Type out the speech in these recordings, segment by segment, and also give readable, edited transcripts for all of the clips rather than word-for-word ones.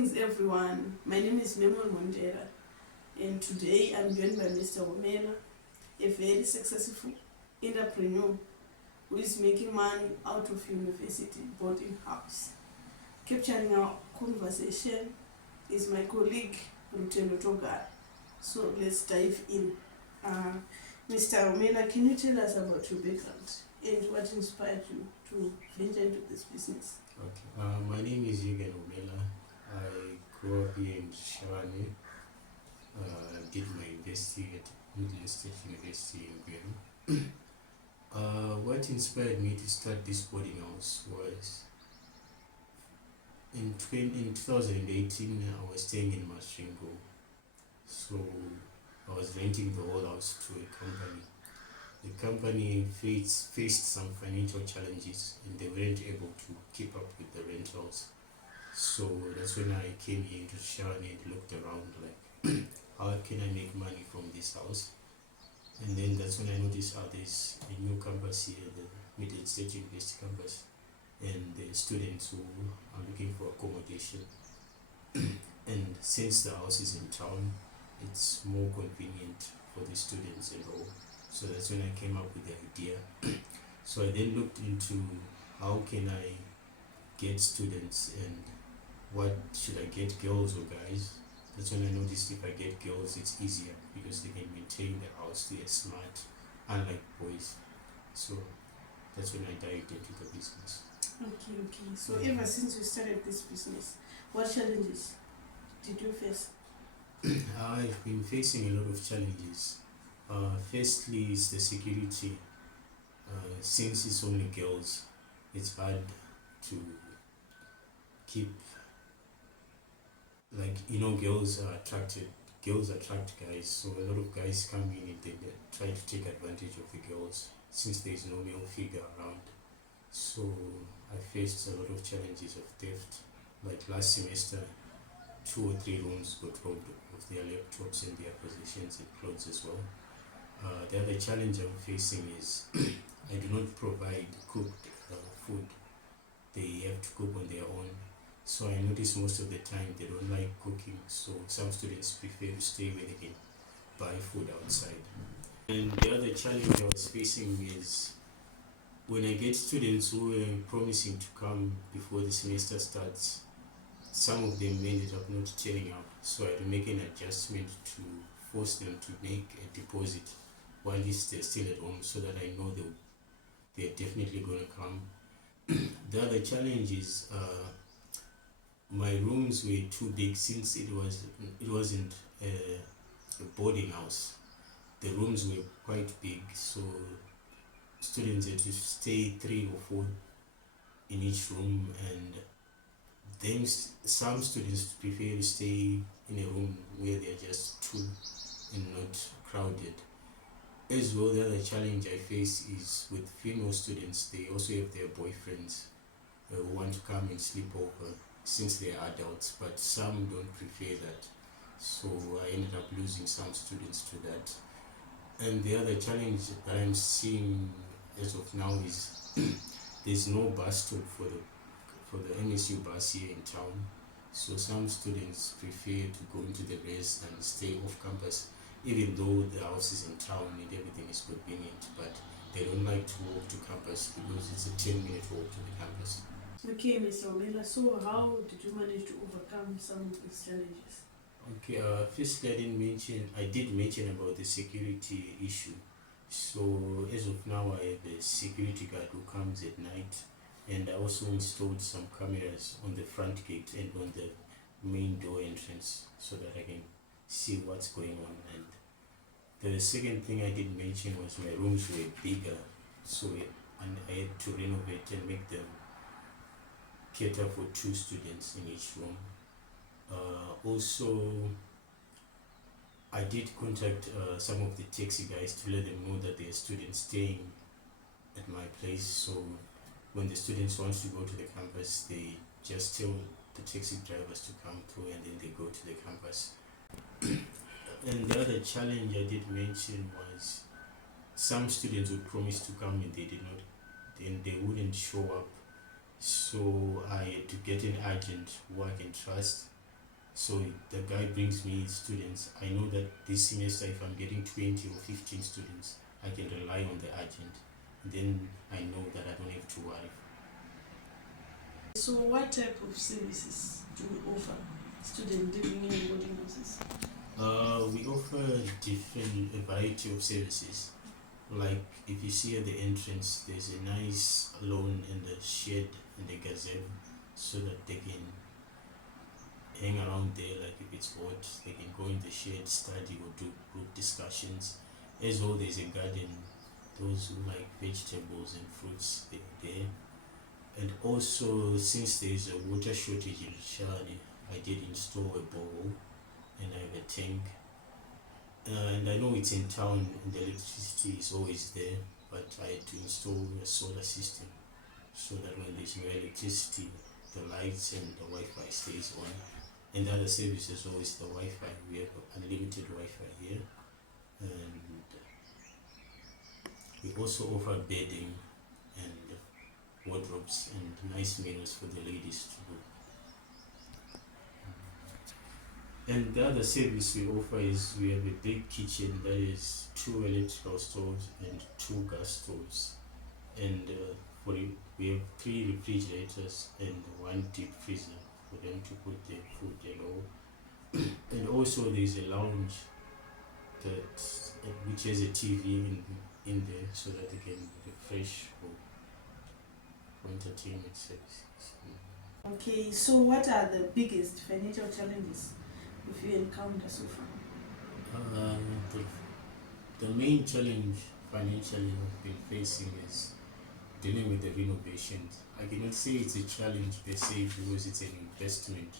Greetings everyone, my name is Mr Homela and today I'm joined by Mr Homela, a very successful entrepreneur who is making money out of university boarding house. Capturing our conversation is my colleague Rutendo Togar. So let's dive in. Mr Homela, can you tell us about your background and what inspired you to venture into this business? Okay, my name is Mr Homela. I grew up here in Shawani. Did my university at Middle State University in Guyana. What inspired me to start this boarding house was in 2018 I was staying in Mashingo. So I was renting the whole house to a company. The company faced some financial challenges and they weren't able to keep up with the rentals. So that's when I came here to Shawani and looked around like how can I make money from this house? And then that's when I noticed there's a new campus here, the Middle State University campus, and the students who are looking for accommodation. And since the house is in town, it's more convenient for the students and all. So that's when I came up with the idea. So I then looked into how can I get students and what should I get, girls or guys? That's when I noticed if I get girls it's easier because they can maintain the house, they are smart, unlike boys. So that's when I dived into the business. Okay. So ever since you started this business, what challenges did you face? I've been facing a lot of challenges. Firstly is the security. Since it's only girls, it's hard to keep, like, girls attract guys, so a lot of guys come in and they try to take advantage of the girls since there is no male figure around. So I faced a lot of challenges of theft. Like last semester, 2 or 3 rooms got robbed of their laptops and their possessions and clothes as well. The other challenge I'm facing is I do not provide cooked food. They have to cook on their own. So I notice most of the time they don't like cooking, so some students prefer to stay where they can buy food outside. And the other challenge I was facing is when I get students who are promising to come before the semester starts, some of them ended up not turning up, so I had to make an adjustment to force them to make a deposit while they're still at home so that I know they're definitely going to come. The other challenge is my rooms were too big since it wasn't a boarding house. The rooms were quite big, so students had to stay 3 or 4 in each room, and then some students prefer to stay in a room where they're just 2 and not crowded. As well, the other challenge I face is with female students. They also have their boyfriends who want to come and sleep over since they are adults, but some don't prefer that. So I ended up losing some students to that. And the other challenge that I'm seeing as of now is there's no bus stop for the MSU bus here in town. So some students prefer to go into the res and stay off campus, even though the house is in town and everything is convenient, but they don't like to walk to campus because it's a 10-minute walk to the campus. Okay, Mr. Homela, so how did you manage to overcome some of these challenges? Okay, firstly I did mention about the security issue. So as of now I have a security guard who comes at night, and I also installed some cameras on the front gate and on the main door entrance so that I can see what's going on. And the second thing I did mention was my rooms were bigger, so I had to renovate and make them cater for 2 students in each room. Also, I did contact some of the taxi guys to let them know that there are students staying at my place, so when the students want to go to the campus, they just tell the taxi drivers to come through and then they go to the campus. And the other challenge I did mention was some students would promise to come and they did not, then they wouldn't show up. So I had to get an agent who I can trust So the guy brings me students. I know that this semester, if I'm getting 20 or 15 students, I can rely on the agent. Then I know that I don't have to worry. So what type of services do we offer students living in boarding houses? We offer different a variety of services. Like if you see at the entrance, there's a nice lawn and a shed and a gazebo, so that they can hang around there. Like if it's hot, they can go in the shed, study or do group discussions. As well, there's a garden. Those who like vegetables and fruits, they're there. And also, since there's a water shortage in Shani, I did install a bowl and I have a tank. And I know it's in town and the electricity is always there, but I had to install a solar system so that when there's no electricity, the lights and the Wi-Fi stays on. And the other service is always the Wi-Fi. We have unlimited Wi-Fi here. And we also offer bedding and wardrobes and nice meals for the ladies to do. And the other service we offer is we have a big kitchen that is 2 electrical stoves and 2 gas stoves. And we have 3 refrigerators and 1 deep freezer for them to put their food and all. And also there's a lounge which has a TV in there so that they can refresh for entertainment services. Okay, so what are the biggest financial challenges if you encounter so far? The main challenge financially I've been facing is dealing with the renovations. I cannot say it's a challenge per se because it's an investment.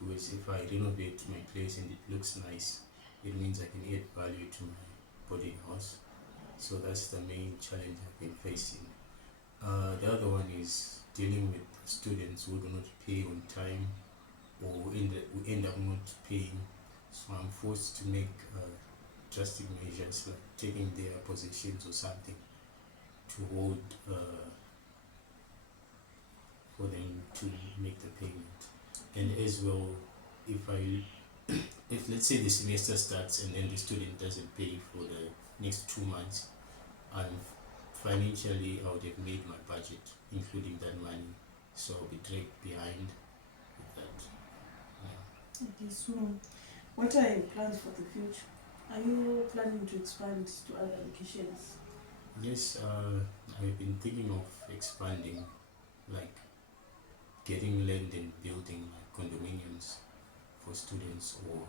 Because if I renovate my place and it looks nice, it means I can add value to my boarding house. So that's the main challenge I've been facing. The other one is dealing with students who do not pay on time or who end up not paying. So I'm forced to make drastic measures like taking their possessions or something to hold for them to make the payment. And as well, if let's say the semester starts and then the student doesn't pay for the next 2 months, and financially I would have made my budget, including that money, so I'll be dragged behind with that. Yeah. Okay, so what are your plans for the future? Are you planning to expand to other locations? Yes, I've been thinking of expanding, like getting land and building like condominiums for students or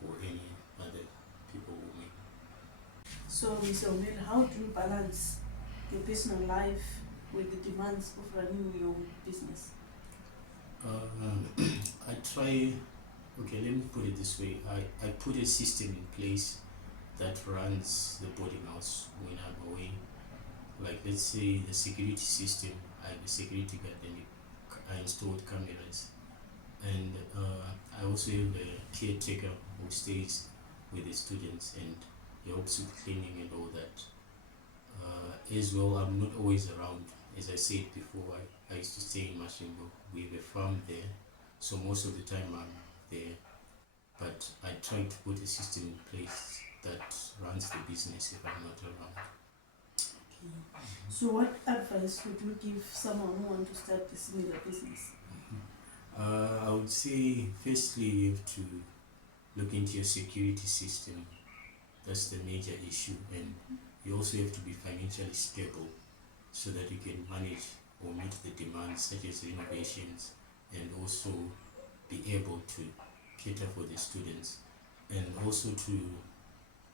for any other people who may. So, Mr. Homela, how do you balance your personal life with the demands of running your business? I try, okay, let me put it this way. I put a system in place that runs the boarding house when I'm away. Like, let's say the security system, I have a security guard and I installed cameras. And I also have a caretaker who stays with the students and helps with cleaning and all that. As well, I'm not always around. As I said before, I used to stay in Mashingo. We have a farm there, so most of the time I'm there. But I try to put a system in place that runs the business if I'm not around. Okay. So, what advice would you give someone who wants to start a similar business? I would say, firstly, you have to look into your security system. That's the major issue, and you also have to be financially stable so that you can manage or meet the demands such as renovations and also be able to cater for the students, and also to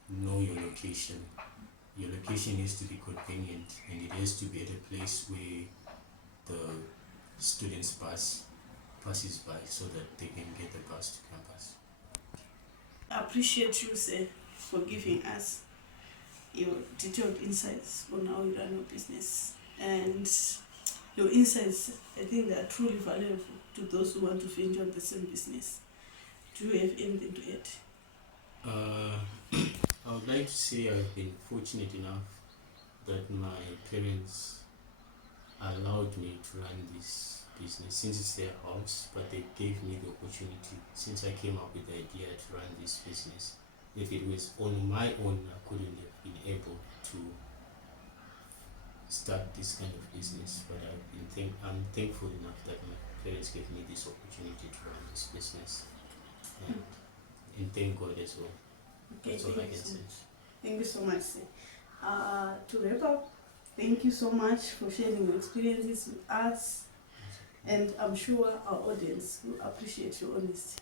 know your location. Your location needs to be convenient and it has to be at a place where the students passes by so that they can get the bus to campus. I appreciate you, sir, for giving us your detailed insights on how you run your business. And your insights, I think they are truly valuable to those who want to venture on the same business. Do you have anything to add? I would like to say I've been fortunate enough that my parents allowed me to run this business since it's their house, but they gave me the opportunity since I came up with the idea to run this business. If it was on my own, I couldn't have been able to start this kind of business. But I'm thankful enough that my parents gave me this opportunity to run this business, and thank God as well. Okay, That's all I can say. Thank you so much, sir. To wrap up, thank you so much for sharing your experiences with us, and I'm sure our audience will appreciate your honesty.